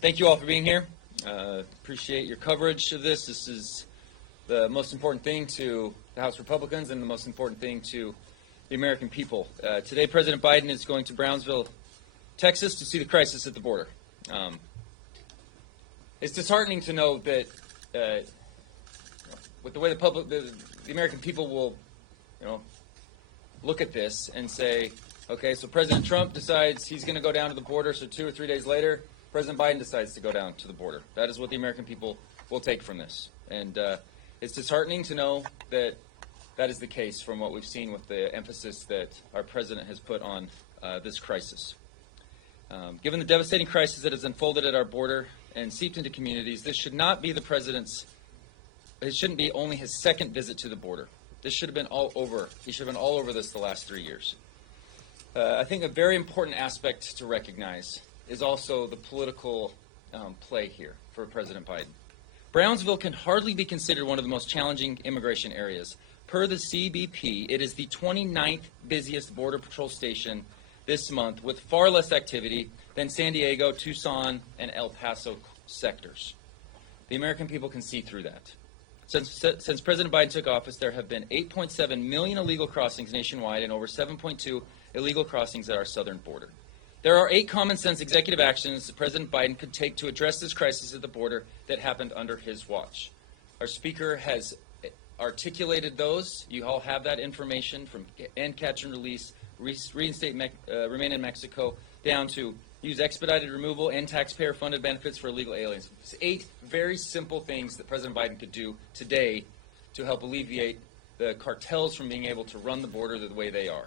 Thank you all for being here. Appreciate your coverage of this. This is the most important thing to the House Republicans and the most important thing to the American people. Today, President Biden is going to Brownsville, Texas, to see the crisis at the border. It's disheartening to know that with the way the American people will, look at this and say, okay, so President Trump decides he's going to go down to the border, so 2 or 3 days later, President Biden decides to go down to the border. That is what the American people will take from this. And it's disheartening to know that that is the case from what we've seen with the emphasis that our president has put on this crisis. Given the devastating crisis that has unfolded at our border and seeped into communities, this should not be the president's, it shouldn't be only his second visit to the border. This should have been all over. He should have been all over this the last 3 years. I think a very important aspect to recognize is also the political play here for President Biden. Brownsville can hardly be considered one of the most challenging immigration areas. Per the CBP, it is the 29th busiest Border Patrol station this month, with far less activity than San Diego, Tucson, and El Paso sectors. The American people can see through that. Since President Biden took office, there have been 8.7 million illegal crossings nationwide and over 7.2 illegal crossings at our southern border. There are 8 common-sense executive actions that President Biden could take to address this crisis at the border that happened under his watch. Our Speaker has articulated those. You all have that information, from end, catch, and release, reinstate remain in Mexico, down to use expedited removal and taxpayer-funded benefits for illegal aliens. It's 8 very simple things that President Biden could do today to help alleviate the cartels from being able to run the border the way they are.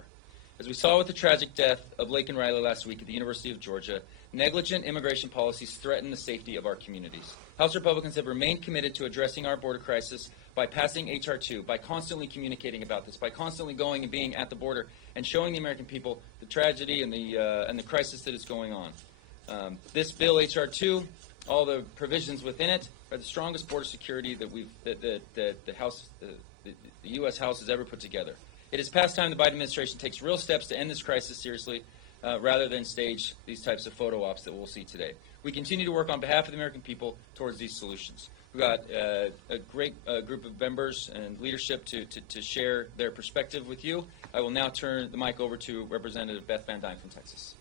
As we saw with the tragic death of Lake and Riley last week at the University of Georgia, negligent immigration policies threaten the safety of our communities. House Republicans have remained committed to addressing our border crisis by passing H.R. 2, by constantly communicating about this, by constantly going and being at the border and showing the American people the tragedy and the crisis that is going on. This bill, H.R. 2, all the provisions within it are the strongest border security that the U.S. House has ever put together. It is past time the Biden administration takes real steps to end this crisis seriously, rather than stage these types of photo ops that we'll see today. We continue to work on behalf of the American people towards these solutions. We've got a great group of members and leadership to share their perspective with you. I will now turn the mic over to Representative Beth Van Dyne from Texas.